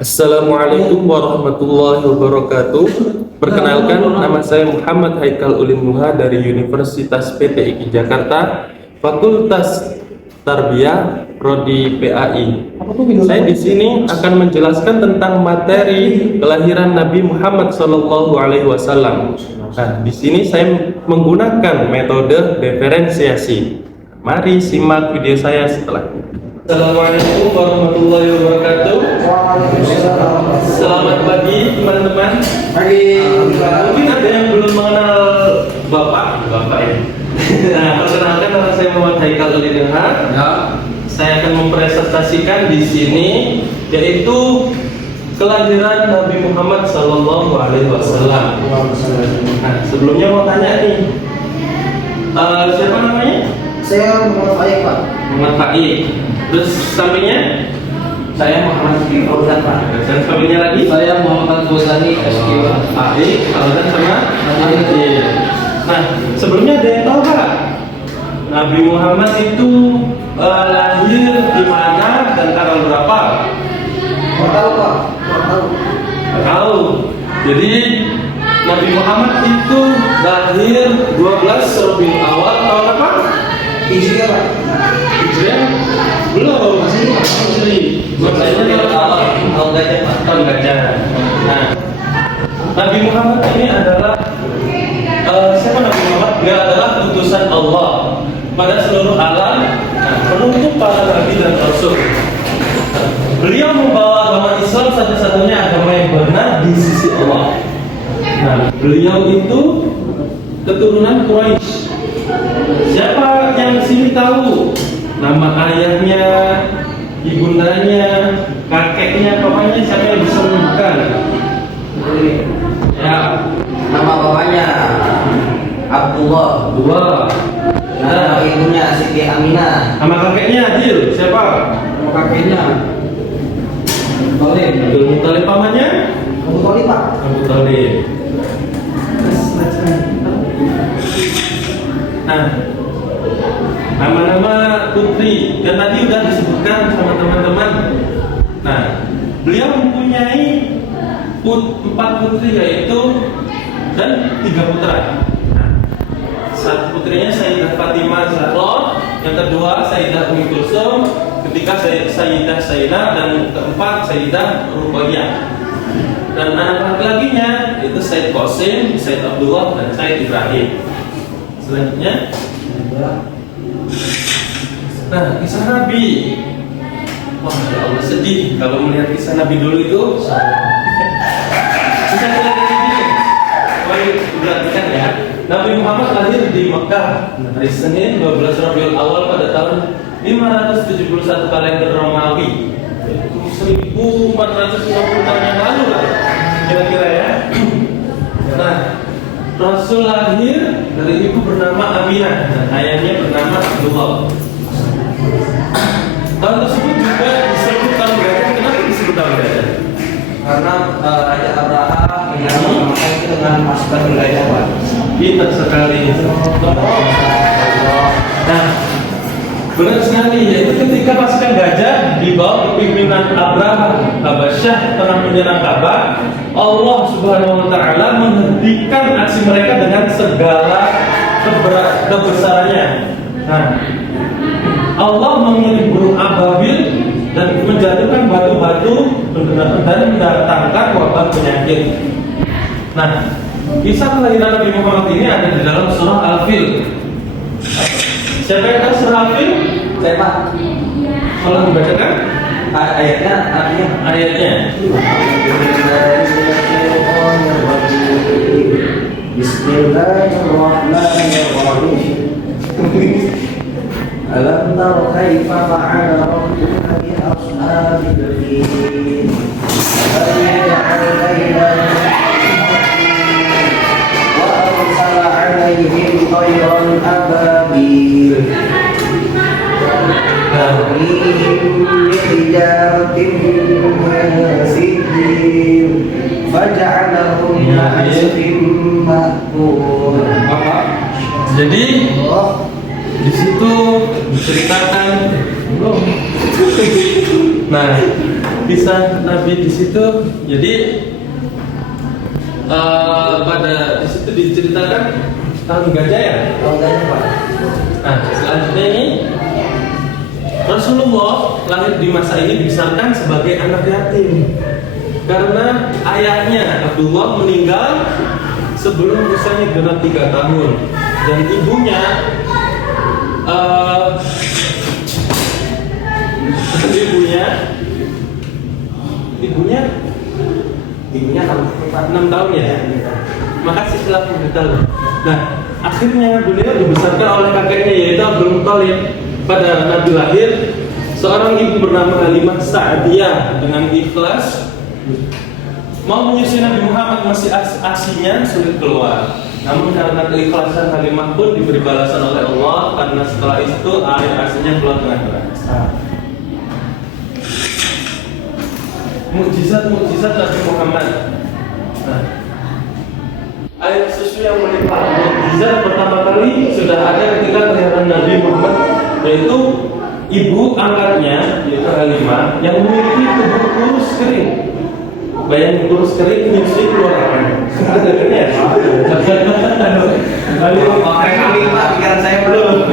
Assalamualaikum warahmatullahi wabarakatuh. Perkenalkan, nama saya Muhammad Haikal Ulim Nuha dari Universitas PTIQ Jakarta, Fakultas Tarbiyah, Prodi PAI. Saya di sini akan menjelaskan tentang materi kelahiran Nabi Muhammad SAW. Nah, di sini saya menggunakan metode diferensiasi. Mari simak video saya setelah ini. Assalamualaikum warahmatullahi wabarakatuh. Selamat pagi teman-teman. Mungkin ada yang belum mengenal bapak ya. Nah, perkenalkan, nama saya Muhammad Haikal Ulim Nuha. Saya akan mempresentasikan di sini yaitu kelahiran Nabi Muhammad SAW. Nah, sebelumnya mau tanya nih, siapa namanya? Saya Muhammad Faik, Pak. Muhammad Faik. Terus sampingnya? Saya Muhammad Fauzan, Pak. Dan sampingnya lagi? Saya Muhammad Fauzani, SQ. Faik, Fauzan sama Faik. Nah, sebelumnya ada yang tahu Pak? Nabi Muhammad itu lahir di mana dan tanggal berapa? Mau tahu, Pak? Mau tahu. Tahu. Jadi Nabi Muhammad itu lahir 12 Rabiul Awal tahun apa? Hijriah, Pak. Hijriah? Belum, masih Hijri. Maksudnya Tahun gajah, Pak. tahun gajah. Nah, Nabi Muhammad ini adalah siapa Nabi Muhammad? Dia adalah utusan Allah pada seluruh alam, penutup para nabi dan rasul. Beliau membawa agama Islam satu-satunya agama yang benar di sisi Allah. Nah, beliau itu keturunan Quraisy. Siapa yang sini tahu nama ayahnya, ibundanya, kakeknya, pokoknya siapa yang bisa menyebutkan? Ya, Nama bapaknya Abdullah. dua. Nama ibunya Siti Aminah. Nama kakeknya Adil, siapa? Nama kakeknya Tolib. Abdul Muthalib, pamannya? Abu Tolib, Pak. Abu Thalib. Nah, nama-nama putri dan tadi sudah disebutkan sama teman-teman. Nah, beliau mempunyai 4 putri yaitu dan 3 putra. Nah, satu putrinya Sayyidah Fatimah Zahra, yang kedua Sayyidah Ummi Kulsum, ketiga Sayyidah Zainab, dan keempat Sayyidah Ruqayyah. Dan anak laki-lakinya itu Sayyid Qasim, Sayyid Abdullah, dan Sayyid Ibrahim. Selanjutnya, nah, kisah Nabi. Wah, ya Allah, sedih kalau melihat kisah Nabi dulu itu. Bisa lihat di sini. Perhatikan ya. Nabi Muhammad lahir di Mekah hari Senin 12 Rabiul Awal pada tahun 571 kalender Romawi. 1450 tahun yang lalu lah, kira-kira ya. Nah, Rasul lahir dari ibu bernama Aminah dan ayahnya bernama Abdullah. Tahun tersebut juga disebut tahun gajah. Kenapa disebut tahun gajah? Karena Raja Abraham menamakan itu dengan pasukan gajah, Pak. Pintar sekali. Nah, benar sekali, yaitu ketika pasukan gajah di bawah kepimpinan Abraham Habasyah tengah menyerang Ka'bah, Allah Subhanahu wa taala menghentikan aksi mereka dengan segala kebesarannya. Nah, Allah mengirim burung ababil dan menjatuhkan batu-batu dan mendatangkan wabah penyakit. Nah, kisah kelahiran Nabi Muhammad ini ada di dalam surah Al-Fil. Siapa yang tahu surah Al-Fil? Saya, Pak. Kalau dibacakan Ayatnya, artinya ayatnya. Bismillahirrahmanirrahim. Alam tara kaifa fa'ala rabbuka bi ashabil fil. Ayyaj'al laylan wa arsala 'alaihim tayran ababil. Tarmihim bihijaratin min sijil faj'alahum ka'asfin ma'kul. Jadi di situ diceritakan. Nah, kisah Nabi di situ. Jadi pada di situ diceritakan tahun gajah ya. Tahun gajah Pak. Nah, selanjutnya ini Rasulullah lahir di masa ini dibesarkan sebagai anak yatim karena ayahnya Abdullah meninggal sebelum usianya genap 3 tahun dan ibunya Ibunya 6 tahun ya. Makasih telah memberitahu. Nah, akhirnya beliau dibesarkan oleh kakeknya yaitu Abdul Muthalib. Pada Nabi lahir, seorang ibu bernama Halimah Sa'diyah dengan ikhlas mau menyusui Nabi Muhammad, masih asinya sulit keluar. Namun karena keikhlasan Halimah pun diberi balasan oleh Allah karena setelah itu air asinya keluar dengan deras. Mukjizat Nabi Muhammad. Nah, air susu yang melimpah. Mukjizat pertama kali sudah ada ketika kelahiran Nabi Muhammad, yaitu ibu angkatnya yaitu Halimah yang memiliki tubuh kurus kering. Bayangin kurus kering menyusui keluar apa? Ada kan ya? Halimah pikiran saya belum.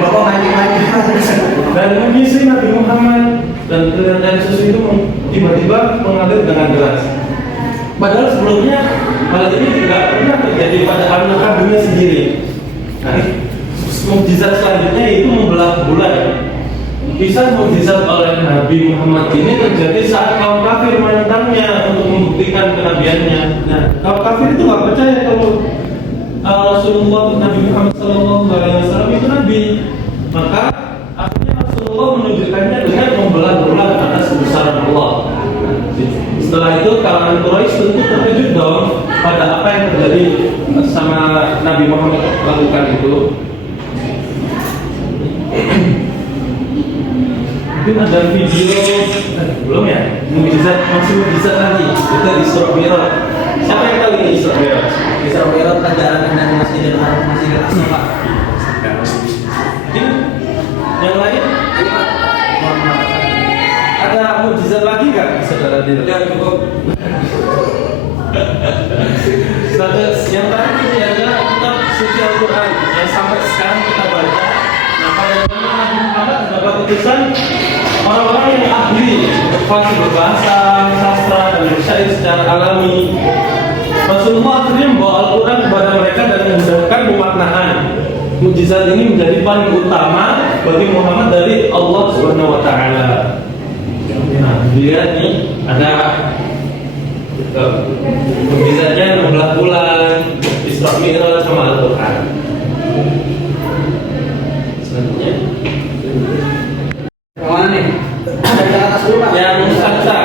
Bapak mandi-mandi. Dan menyusui Nabi Muhammad dan terlihat air susu itu tiba-tiba mengalir dengan deras. Padahal sebelumnya hal ini tidak pernah terjadi pada anak kandungnya sendiri. Nah, mukjizat selanjutnya itu membelah bulan. Bisa mukjizat oleh Nabi Muhammad ini terjadi saat kaum kafir menentangnya untuk membuktikan kenabiannya. Nah, kaum kafir itu nggak percaya kalau Rasulullah Nabi Muhammad SAW itu nabi. Maka akhirnya Rasulullah menunjukkannya dengan membelah bulan atas kebesaran Allah. Setelah itu kalangan Quraisy tentu terkejut dong pada apa yang terjadi sama Nabi Muhammad lakukan itu. Mungkin ada video belum ya? Masih mukjizat lagi. Itu Isra Mi'raj. Siapa yang tahu ini Isra Mi'raj? Isra Mi'raj perjalanan dari Masjidil Haram ke Masjidil Aqsa Pak. Mungkin yang lain ada mukjizat lagi nggak saudara Dino? Ya cukup. Yang terakhir ini adalah kitab suci Al-Quran yang sampai sekarang kita baca. Nah, pada zaman Nabi Muhammad terdapat utusan orang-orang yang ahli fasih berbahasa, sastra dan bersyair secara alami. Rasulullah akhirnya membawa Al-Quran kepada mereka dan memudahkan pemaknaan. Mukjizat ini menjadi paling utama bagi Muhammad dari Allah Subhanahu wa taala. Nah, dilihat nih ada mukjizatnya membelah bulan, Isra Mi'raj sama Al-Quran. Selanjutnya Yang mana nih? Yang atas dulu Pak. yang saksa.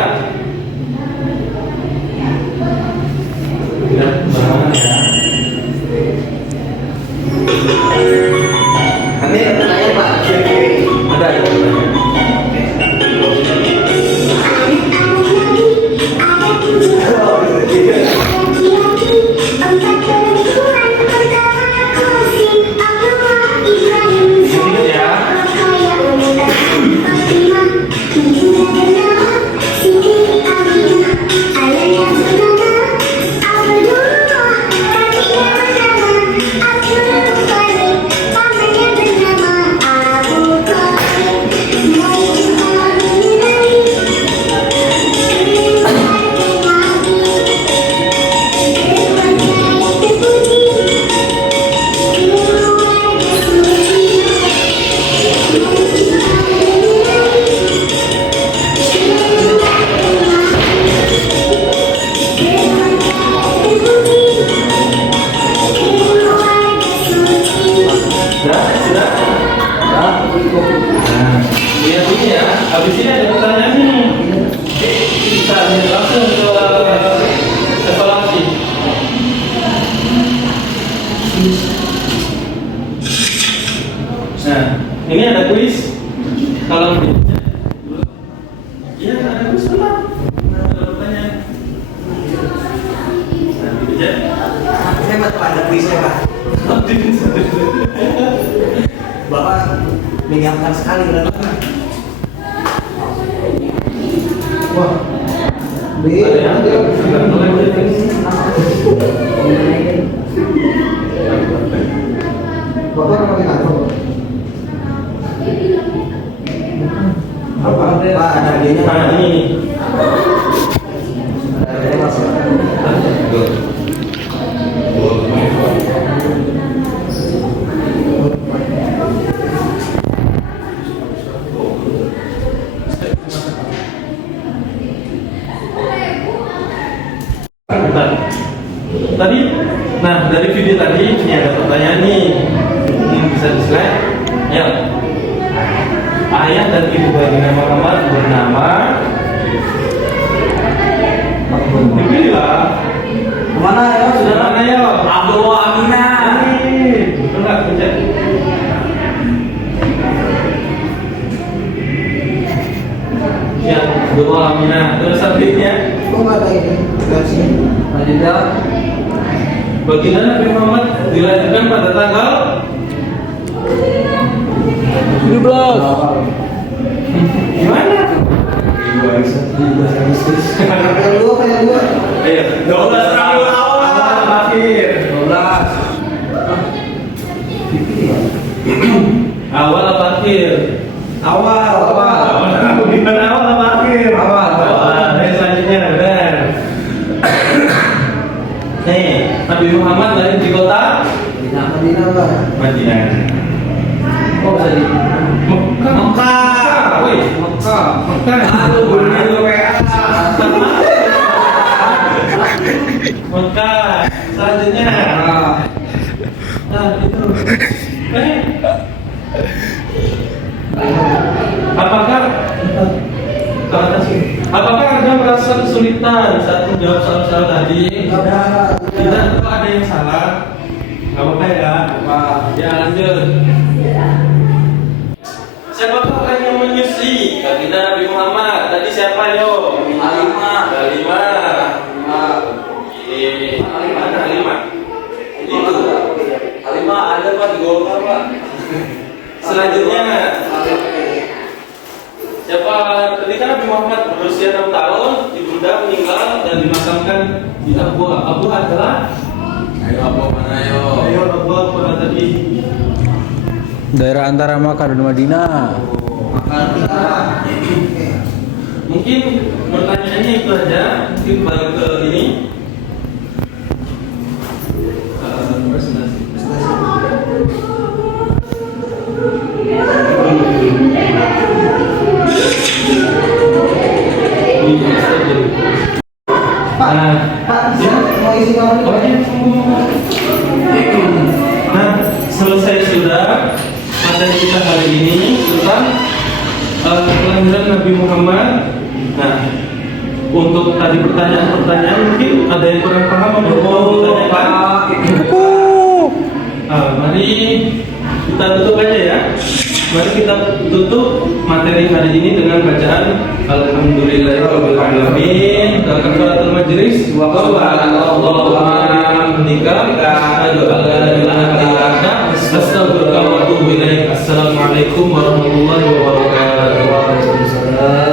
Ya, bagaimana ya? Nanti pertanyaan Pak. Ada ya pertanyaan? Sedikit ya. Sudah? Nah, lihat ini ya. Habis ini ada pertanyaan nih. Kita langsung ke evaluasi. Nah, ini ada kuis. Kalau iya ada kuis lah. Ada pertanyaan. Nah, dikejar. Hebat Pak, ada kuisnya Pak. Bapak menyiapkan sekali berarti. Ada yang tidak boleh Bapak pakai kantor. Apa? Pak, ada dia. Nah, ini. Tadi, nah dari video tadi ini ada pertanyaan nih, ini bisa di slide. Ya, ayah dan ibu baginda Muhammad bernama. Dipilih lah. Kemana ya? Sudah mana ya? Abdullah Aminah. Betul nggak pencet? Ya, Abdullah Aminah. Terus subjeknya? Kok nggak ada ini? Versi. Selanjutnya Baginda Nabi Muhammad dilahirkan pada tanggal 17. gimana? Yang dua apa yang dua? Ayo, 12 Rabiul Awal akhir. 12. Awal apa akhir? Awal. Gimana awal apa akhir? Awal. Ayo selanjutnya benar. Nih, Nabi Muhammad lahir di kota Madinah apa? Madinah. Kok bisa di Mekah. Woi, Mekah? Mekah. Aduh, bener WA. Mekah. Selanjutnya. Nah, itu. Apakah apakah Anda merasa kesulitan saat menjawab soal-soal tadi? Ada. Tidak, kalau ada yang salah, nggak apa-apa ya. Ya lanjut. Siapakah orang yang menyusui baginda Nabi Muhammad? Tadi siapa yo? Halimah. Oke. Mana Halimah? Itu. Halimah ada Pak di Golkar Pak. Selanjutnya, siapa ketika Nabi Muhammad berusia 6 tahun, ibunda meninggal dan dimakamkan di Abu adalah Ayo apa mana yo? ayo Abu apa tadi? Daerah antara Makkah dan Madinah. Mungkin pertanyaannya itu aja. Mungkin balik ke ini. Presentasi. Pak, bisa mau isi kamar Oh, iya. Nah, selesai sudah materi kita hari ini tentang kelahiran Nabi Muhammad. Nah, untuk tadi pertanyaan-pertanyaan mungkin ada yang kurang paham atau mau ditanyakan. Mari kita tutup aja ya. Mari kita tutup materi hari ini dengan bacaan Alhamdulillahirabbil alamin. Kafaratul majlis wa Allahu nikah. Asyhadu an la ilaha illa anta astaghfiruka wa atubu ilaik. Assalamualaikum warahmatullahi wabarakatuh.